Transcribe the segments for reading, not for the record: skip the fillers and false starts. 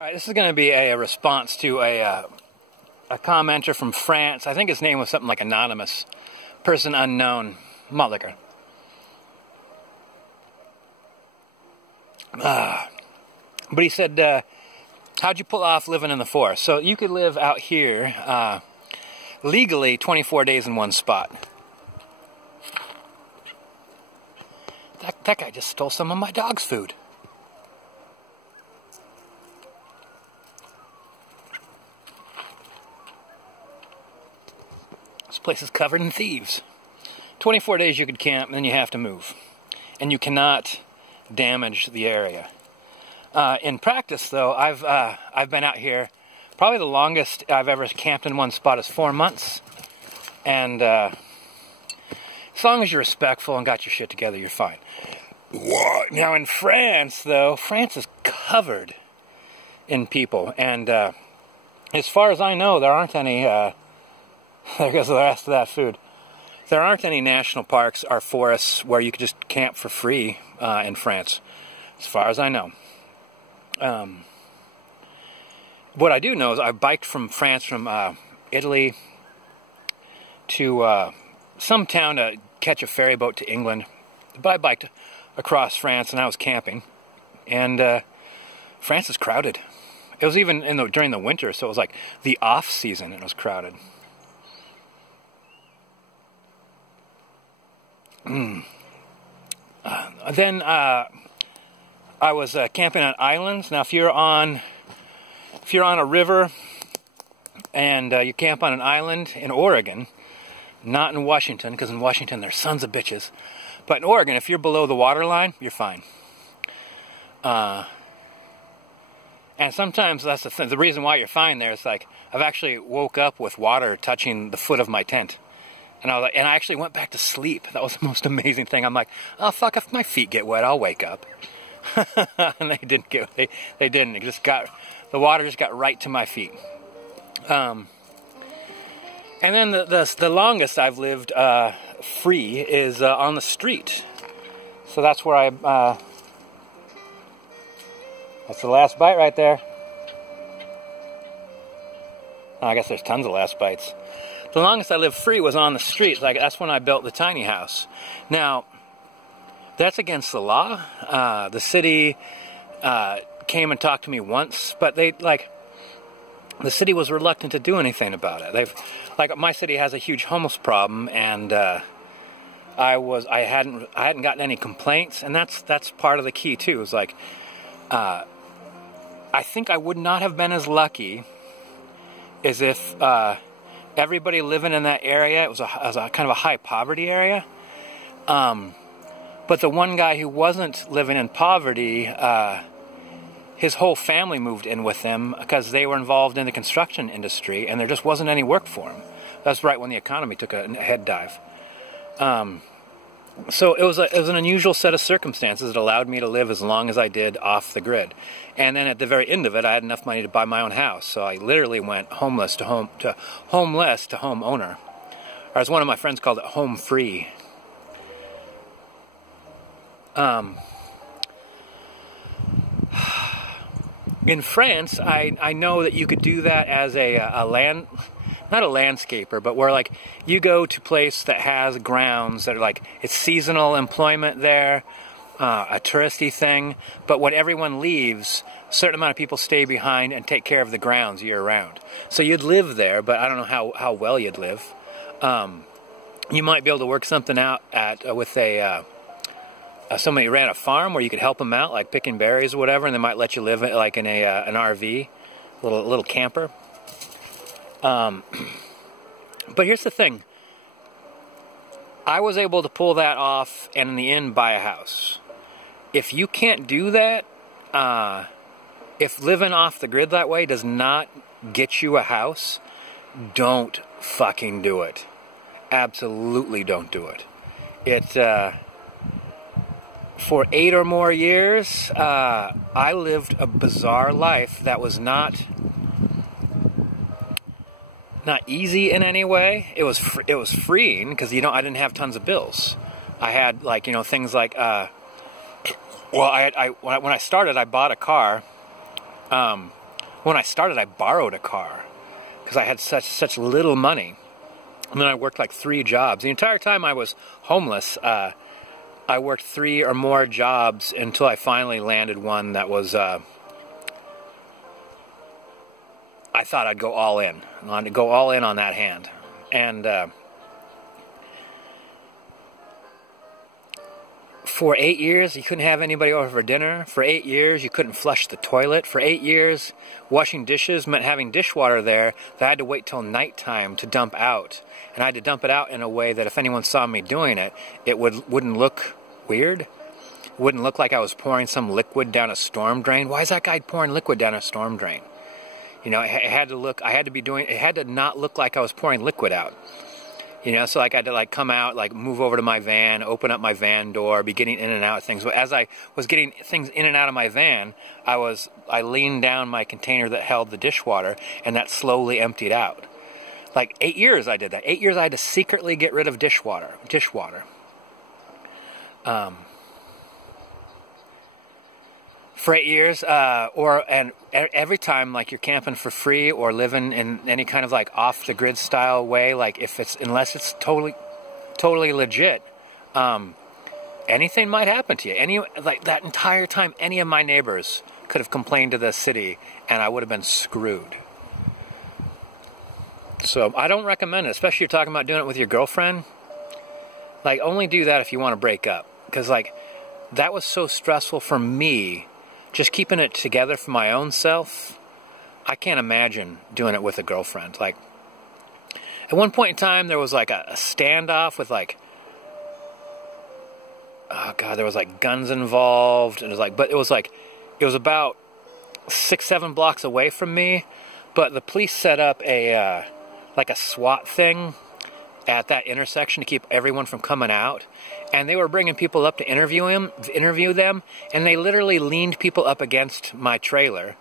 All right, this is going to be a response to a commenter from France. I think his name was something like Anonymous, Person Unknown, Motherlicker. But he said, how'd you pull off living in the forest? So you could live out here legally 24 days in one spot. That guy just stole some of my dog's food. This place is covered in thieves. 24 days you could camp, and then you have to move. And you cannot damage the area. In practice, though, I've been out here. Probably the longest I've ever camped in one spot is 4 months. And as long as you're respectful and got your shit together, you're fine. Now in France, though, France is covered in people. And as far as I know, there aren't any... there goes the rest of that food. There aren't any national parks or forests where you could just camp for free in France, as far as I know. What I do know is I biked from France, from Italy, to some town to catch a ferry boat to England. But I biked across France and I was camping. And France is crowded. It was even during the winter, so it was like the off season, and it was crowded. Then I was camping on islands. Now, if you're on a river and you camp on an island in Oregon, not in Washington, because in Washington they're sons of bitches, but in Oregon, if you're below the water line, you're fine. And sometimes that's the reason why you're fine there is like I've actually woke up with water touching the foot of my tent. And I actually went back to sleep. That was the most amazing thing. I'm like, oh fuck, if my feet get wet, I'll wake up. And they didn't get. They didn't. It just got, the water just got right to my feet. And then the longest I've lived free is on the street. So that's where I. That's the last bite right there. Oh, I guess there's tons of last bites. The longest I lived free was on the street. Like, that's when I built the tiny house. Now, that's against the law. The city came and talked to me once, but the city was reluctant to do anything about it. My city has a huge homeless problem, and I hadn't gotten any complaints, and that's part of the key too. Is like, I think I would not have been as lucky as if. Everybody living in that area, it was a kind of a high poverty area. But the one guy who wasn't living in poverty, his whole family moved in with him because they were involved in the construction industry, and there just wasn't any work for him. That's right when the economy took a head dive. So it was an unusual set of circumstances that allowed me to live as long as I did off the grid. And then at the very end of it, I had enough money to buy my own house. So I literally went homeless to homeowner. Or as one of my friends called it, home free. In France, I know that you could do that as not a landscaper, but where like you go to a place that has grounds that are like, it's seasonal employment there, a touristy thing, but when everyone leaves, a certain amount of people stay behind and take care of the grounds year round. So you'd live there, but I don't know how well you'd live. You might be able to work something out with somebody who ran a farm where you could help them out, like picking berries or whatever, and they might let you live like in an RV, little camper. But here's the thing. I was able to pull that off and in the end buy a house. If you can't do that, if living off the grid that way does not get you a house, don't fucking do it. Absolutely don't do it. For 8 or more years, I lived a bizarre life that was not easy in any way. It was freeing because I didn't have tons of bills. I had things like when I started, I bought a car When I started, I borrowed a car because I had such little money. And then I worked like 3 jobs. The entire time I was homeless, I worked 3 or more jobs until I finally landed one that was, I thought I'd go all in. I wanted to go all in on that hand. And for 8 years, you couldn't have anybody over for dinner. For 8 years, you couldn't flush the toilet. For 8 years, washing dishes meant having dishwater there that I had to wait till nighttime to dump out. And I had to dump it out in a way that if anyone saw me doing it, it wouldn't look weird. It wouldn't look like I was pouring some liquid down a storm drain. Why is that guy pouring liquid down a storm drain? You know, it had to not look like I was pouring liquid out. You know, so like I had to like come out, like move over to my van, open up my van door, be getting in and out of things. But as I was getting things in and out of my van, I leaned down my container that held the dishwater, and that slowly emptied out. Like 8 years I did that. 8 years I had to secretly get rid of dishwater. For 8 years, and every time like you're camping for free or living in any kind of like off the grid style way, like unless it's totally legit, anything might happen to you. Like that entire time, any of my neighbors could have complained to the city, and I would have been screwed. So I don't recommend it, especially if you're talking about doing it with your girlfriend. Like, only do that if you want to break up, because like that was so stressful for me. Just keeping it together for my own self, I can't imagine doing it with a girlfriend. Like, at one point in time, there was like a standoff with like, oh God, there was like guns involved. And it was about 6-7 blocks away from me. But the police set up like a SWAT thing at that intersection to keep everyone from coming out. And they were bringing people up to interview them, and they literally leaned people up against my trailer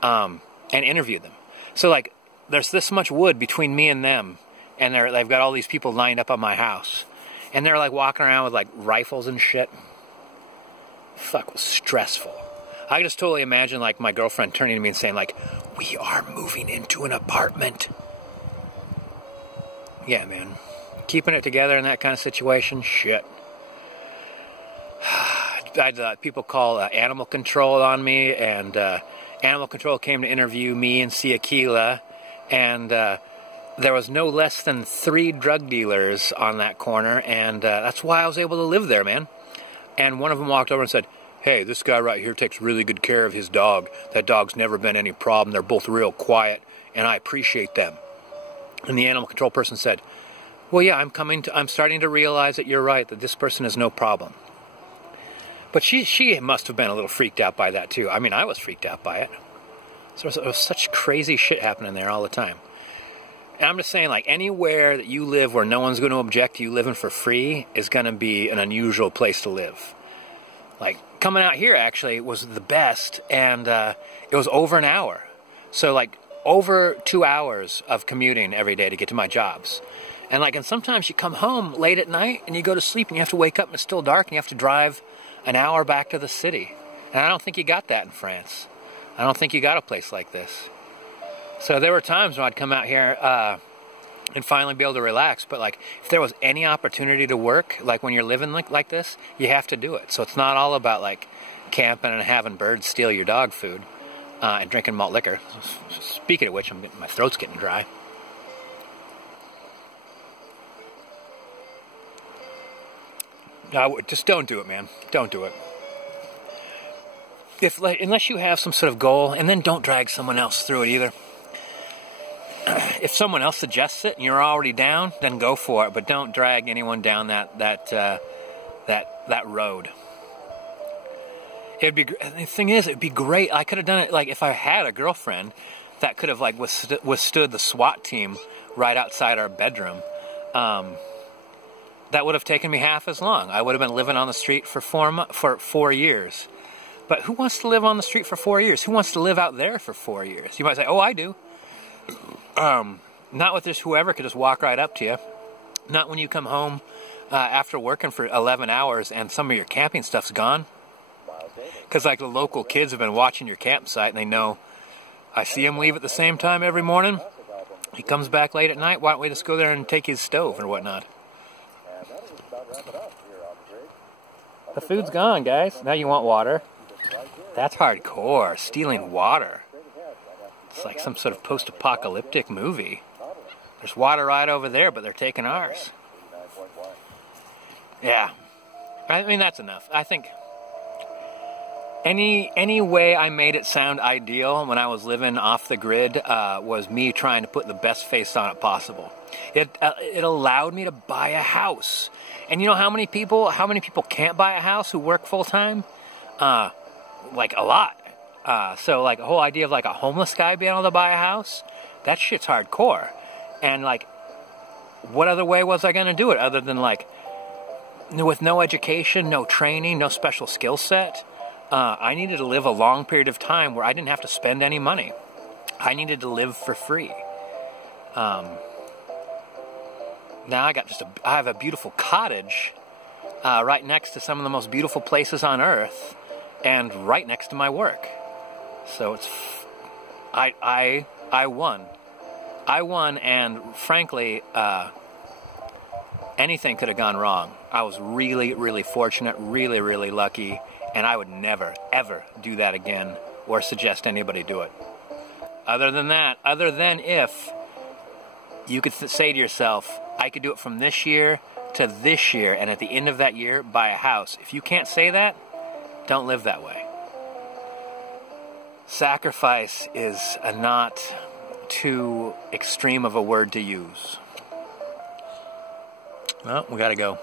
and interviewed them. So like, there's this much wood between me and them, and they've got all these people lined up on my house, and they're like walking around with like rifles and shit. Fuck, it was stressful. I can just totally imagine like my girlfriend turning to me and saying like, "We are moving into an apartment." Yeah, man. Keeping it together in that kind of situation, shit. I had people call animal control on me, and animal control came to interview me and see Aquila, and there was no less than 3 drug dealers on that corner, and that's why I was able to live there, man. And one of them walked over and said, "Hey, this guy right here takes really good care of his dog. That dog's never been any problem. They're both real quiet, and I appreciate them." And the animal control person said, "Well, yeah, I'm starting to realize that you're right, that this person is no problem." But she must have been a little freaked out by that too. I mean, I was freaked out by it. So there was such crazy shit happening there all the time. And I'm just saying, like, anywhere that you live where no one's going to object to you living for free is going to be an unusual place to live. Like, coming out here actually was the best, and it was over an hour. So like over 2 hours of commuting every day to get to my jobs. And sometimes you come home late at night and you go to sleep and you have to wake up and it's still dark and you have to drive an hour back to the city. And I don't think you got that in France. I don't think you got a place like this. So there were times when I'd come out here and finally be able to relax. But like, if there was any opportunity to work, like when you're living like this, you have to do it. So it's not all about like camping and having birds steal your dog food and drinking malt liquor. Speaking of which, my throat's getting dry. Just don't do it, man. Don't do it. Unless you have some sort of goal, and then don't drag someone else through it either. If someone else suggests it and you're already down, then go for it. But don't drag anyone down that road. The thing is, it'd be great. I could have done it like if I had a girlfriend that could have like withstood the SWAT team right outside our bedroom. That would have taken me half as long. I would have been living on the street for 4 years. But who wants to live on the street for 4 years? Who wants to live out there for 4 years? You might say, "Oh, I do." Not with just whoever could just walk right up to you. Not when you come home after working for 11 hours and some of your camping stuff's gone. Because like the local kids have been watching your campsite and they know I see him leave at the same time every morning. He comes back late at night. Why don't we just go there and take his stove or whatnot? The food's gone, guys. Now you want water. That's hardcore, stealing water. It's like some sort of post-apocalyptic movie. There's water right over there, but they're taking ours. Yeah. I mean, that's enough. I think any way I made it sound ideal when I was living off the grid was me trying to put the best face on it possible. It allowed me to buy a house. And you know how many people can't buy a house who work full-time? Like a lot. So like the whole idea of like a homeless guy being able to buy a house, that shit's hardcore. And like, what other way was I going to do it other than like, with no education, no training, no special skill set? I needed to live a long period of time where I didn't have to spend any money. I needed to live for free. Now I have a beautiful cottage right next to some of the most beautiful places on earth, and right next to my work. So it's I won. I won, and frankly, anything could have gone wrong. I was really, really fortunate, really, really lucky, and I would never, ever do that again or suggest anybody do it. Other than that, other than if you could say to yourself, I could do it from this year to this year, and at the end of that year, buy a house. If you can't say that, don't live that way. Sacrifice is a not too extreme of a word to use. Well, we gotta go.